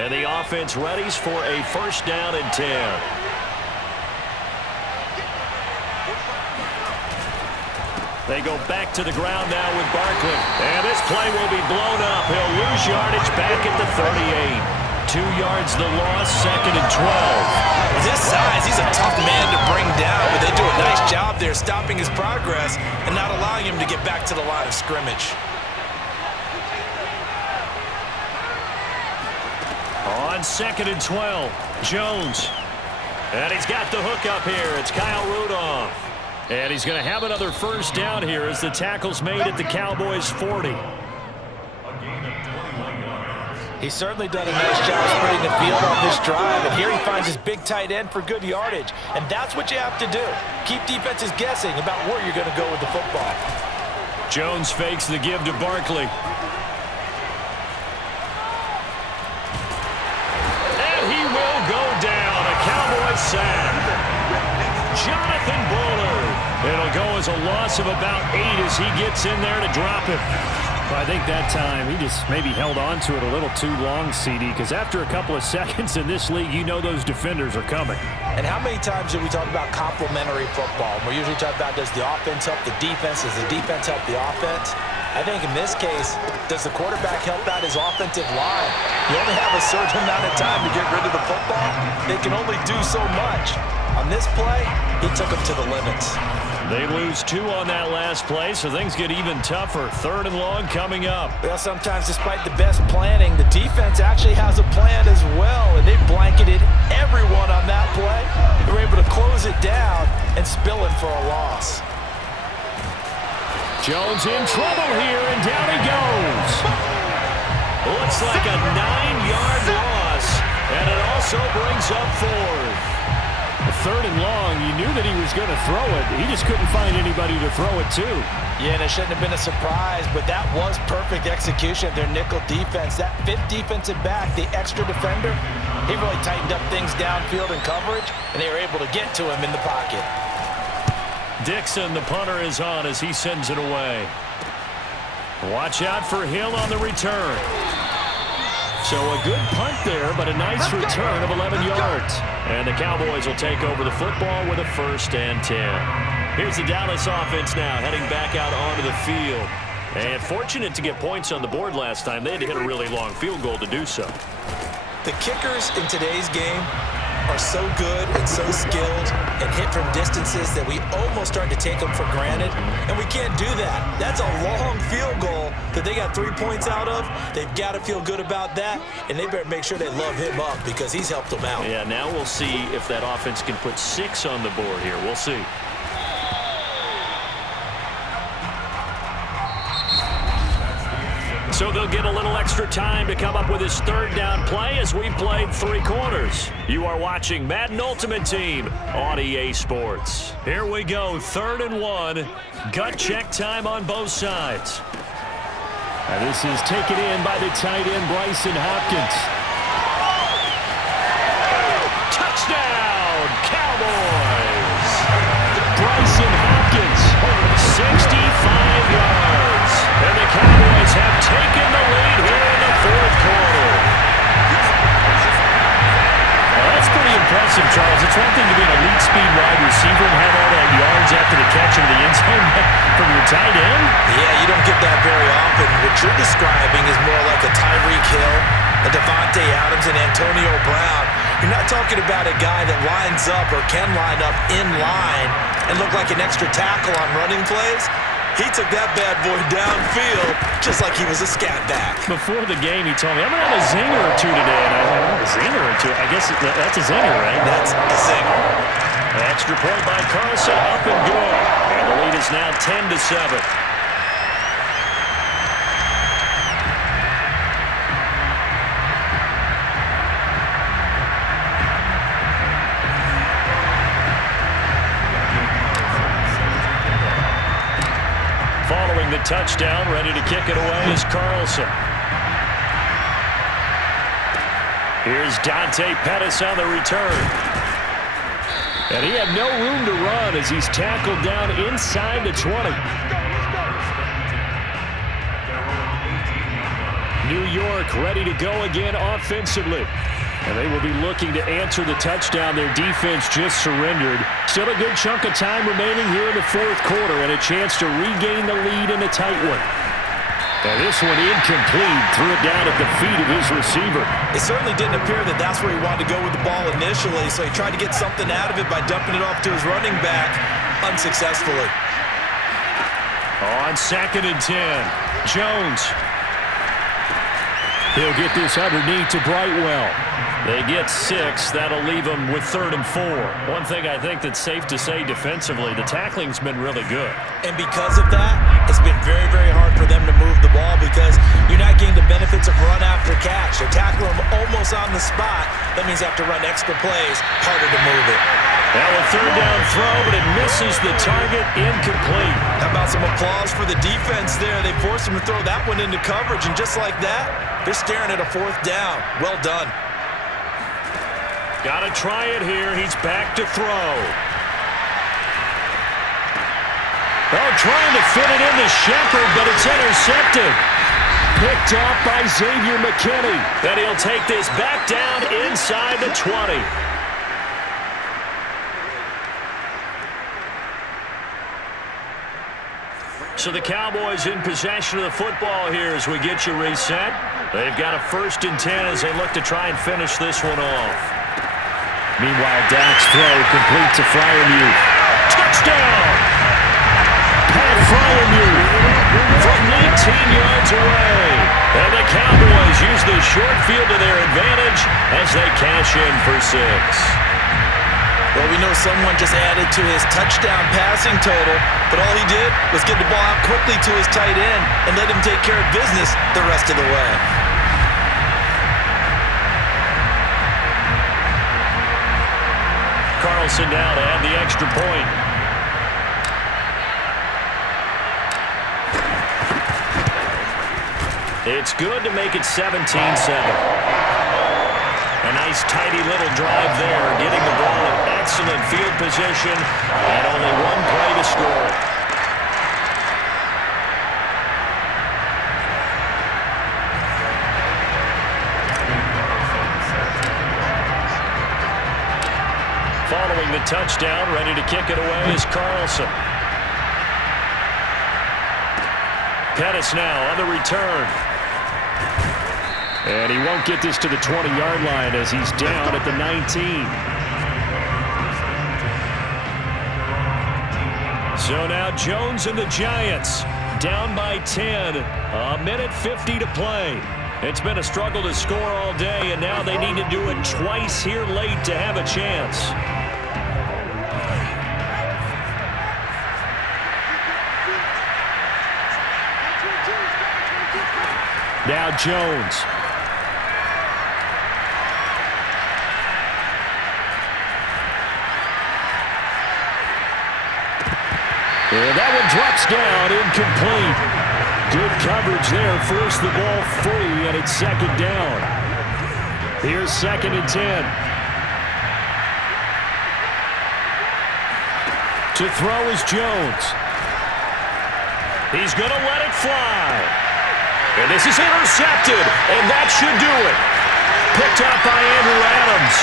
And the offense readies for a first down and 10. They go back to the ground now with Barkley. And this play will be blown up. He'll lose yardage back at the 38. 2 yards the loss, 2nd and 12. With his size, he's a tough man to bring down, but they do a nice job there stopping his progress and not allowing him to get back to the line of scrimmage. On 2nd and 12, Jones. And he's got the hook up here. It's Kyle Rudolph. And he's going to have another first down here as the tackle's made at the Cowboys' 40. He's certainly done a nice job spreading the field on this drive, and here he finds his big tight end for good yardage. And that's what you have to do. Keep defenses guessing about where you're going to go with the football. Jones fakes the give to Barkley. And he will go down. A Cowboy sack. Jonathan Bullard. It'll go as a loss of about 8 as he gets in there to drop it. Well, I think that time he just maybe held on to it a little too long, CD, because after a couple of seconds in this league, you know those defenders are coming. And how many times do we talk about complementary football? We usually talk about, does the offense help the defense? Does the defense help the offense? I think in this case, does the quarterback help out his offensive line? You only have a certain amount of time to get rid of the football. They can only do so much. On this play, he took them to the limits. They lose 2 on that last play, so things get even tougher. 3rd and long coming up. Well, sometimes despite the best planning, the defense actually has a plan as well, and they blanketed everyone on that play. They were able to close it down and spill him for a loss. Jones in trouble here, and down he goes. Looks like a 9-yard loss, and it also brings up 4th. 3rd and long, you knew that he was going to throw it. He just couldn't find anybody to throw it to. Yeah, and it shouldn't have been a surprise, but that was perfect execution of their nickel defense. That 5th defensive back, the extra defender, he really tightened up things downfield in coverage, and they were able to get to him in the pocket. Dixon, the punter, is on as he sends it away. Watch out for Hill on the return. So a good punt there, but a nice return of 11 yards. And the Cowboys will take over the football with a 1st and 10. Here's the Dallas offense now heading back out onto the field. And fortunate to get points on the board last time. They had to hit a really long field goal to do so. The kickers in today's game are so good and so skilled and hit from distances that we almost start to take them for granted, and we can't do that. That's a long field goal that they got 3 points out of. They've got to feel good about that, and they better make sure they love him up because he's helped them out. Yeah, now we'll see if that offense can put 6 on the board here. We'll see. So they'll get a little extra time to come up with his 3rd down play as we've played 3 quarters. You are watching Madden Ultimate Team on EA Sports. Here we go, 3rd and 1. Gut check time on both sides. And this is taken in by the tight end, Bryson Hopkins. Touchdown, Cowboys! Bryson Hopkins, 65 yards. And the Cowboys have taken the lead here in the 4th quarter. Well, that's pretty impressive, Charles. It's one thing to be an elite speed wide receiver and have all that yards after the catch in the end zone from your tight end. Yeah, you don't get that very often. What you're describing is more like a Tyreek Hill, a Devontae Adams, and Antonio Brown. You're not talking about a guy that lines up or can line up in line and look like an extra tackle on running plays. He took that bad boy downfield just like he was a scat back. Before the game, he told me, I'm going to have a zinger or 2 today. And I was like, a zinger or 2? I guess that's a zinger, right? That's a zinger. An extra point by Carlson, up and good. And the lead is now 10-7. Following the touchdown, ready to kick it away is Carlson. Here's Dante Pettis on the return. And he had no room to run as he's tackled down inside the 20. New York ready to go again offensively. And they will be looking to answer the touchdown their defense just surrendered. Still a good chunk of time remaining here in the fourth quarter and a chance to regain the lead in a tight one. And this one incomplete. Threw it down at the feet of his receiver. It certainly didn't appear that that's where he wanted to go with the ball initially, so he tried to get something out of it by dumping it off to his running back unsuccessfully. On 2nd and 10, Jones. He'll get this underneath to Brightwell. They get 6. That'll leave them with 3rd and 4. One thing I think that's safe to say defensively, the tackling's been really good. And because of that, it's been very, very hard for them to move the ball because you're not getting the benefits of run after catch. They're tackling them almost on the spot. That means they have to run extra plays, harder to move it. Now a 3rd down throw, but it misses the target, incomplete. How about some applause for the defense there? They forced him to throw that one into coverage, and just like that, they're staring at a 4th down. Well done. Got to try it here. He's back to throw. Oh, trying to fit it into Shepard, but it's intercepted. Picked off by Xavier McKinney. Then he'll take this back down inside the 20. So the Cowboys in possession of the football here as we get you reset. They've got a 1st and 10 as they look to try and finish this one off. Meanwhile, Dak's throw complete to Freiermuth. Touchdown! Pat Freiermuth from 19 yards away. And the Cowboys use the short field to their advantage as they cash in for 6. Well, we know someone just added to his touchdown passing total, but all he did was get the ball out quickly to his tight end and let him take care of business the rest of the way. Carlson now to add the extra point. It's good to make it 17-7. A nice, tidy little drive there, getting the ball in excellent field position, and only one play to score it. Following the touchdown, ready to kick it away is Carlson. Pettis now on the return. And he won't get this to the 20-yard line as he's down at the 19. So now Jones and the Giants down by 10. A minute 50 to play. It's been a struggle to score all day, and now they need to do it twice here late to have a chance. Now Jones. And that one drops down, incomplete. Good coverage there, forced the ball free, and it's 2nd down. Here's 2nd and 10. To throw is Jones. He's going to let it fly. And this is intercepted, and that should do it. Picked up by Andrew Adams.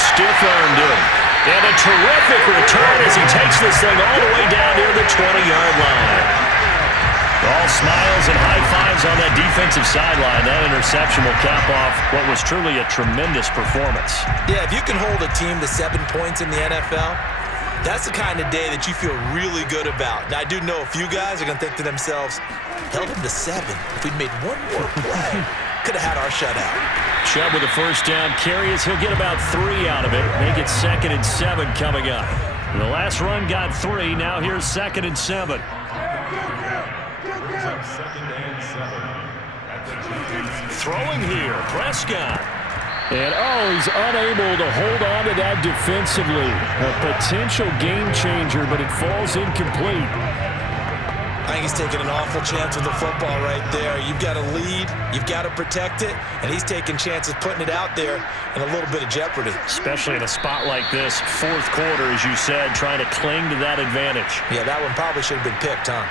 Stiff-armed him. And a terrific return as he takes this thing all the way down near the 20-yard line. All smiles and high fives on that defensive sideline. That interception will cap off what was truly a tremendous performance. Yeah, if you can hold a team to 7 points in the NFL, that's the kind of day that you feel really good about. Now, I do know a few guys are going to think to themselves, held them to 7. If we'd made one more play, could have had our shutout. Chubb with a 1st down carry as he'll get about 3 out of it. Make it 2nd and 7 coming up. The last run got 3. Now here's 2nd and 7. Throwing here, Prescott. And, he's unable to hold on to that defensively. A potential game changer, but it falls incomplete. I think he's taking an awful chance with the football right there. You've got to lead, you've got to protect it, and he's taking chances putting it out there in a little bit of jeopardy. Especially in a spot like this, 4th quarter, as you said, trying to cling to that advantage. Yeah, that one probably should have been picked, huh?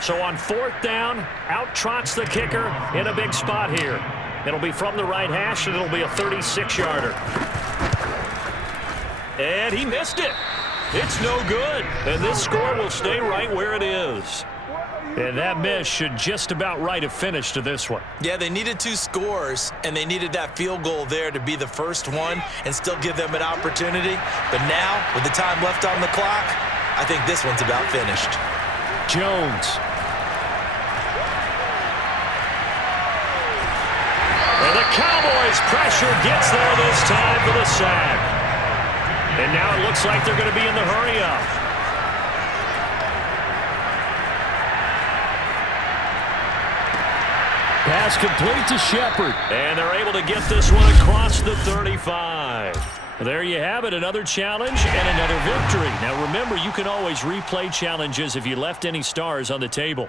So on 4th down, out trots the kicker in a big spot here. It'll be from the right hash, and it'll be a 36-yarder. And he missed it. It's no good. And this score will stay right where it is. And that miss should just about right have finished to this one. Yeah, they needed 2 scores, and they needed that field goal there to be the first one and still give them an opportunity. But now, with the time left on the clock, I think this one's about finished. Jones. And the Cowboys' pressure gets there this time for the sack. And now it looks like they're going to be in the hurry-up. Pass complete to Shepard. And they're able to get this one across the 35. There you have it, another challenge and another victory. Now remember, you can always replay challenges if you left any stars on the table.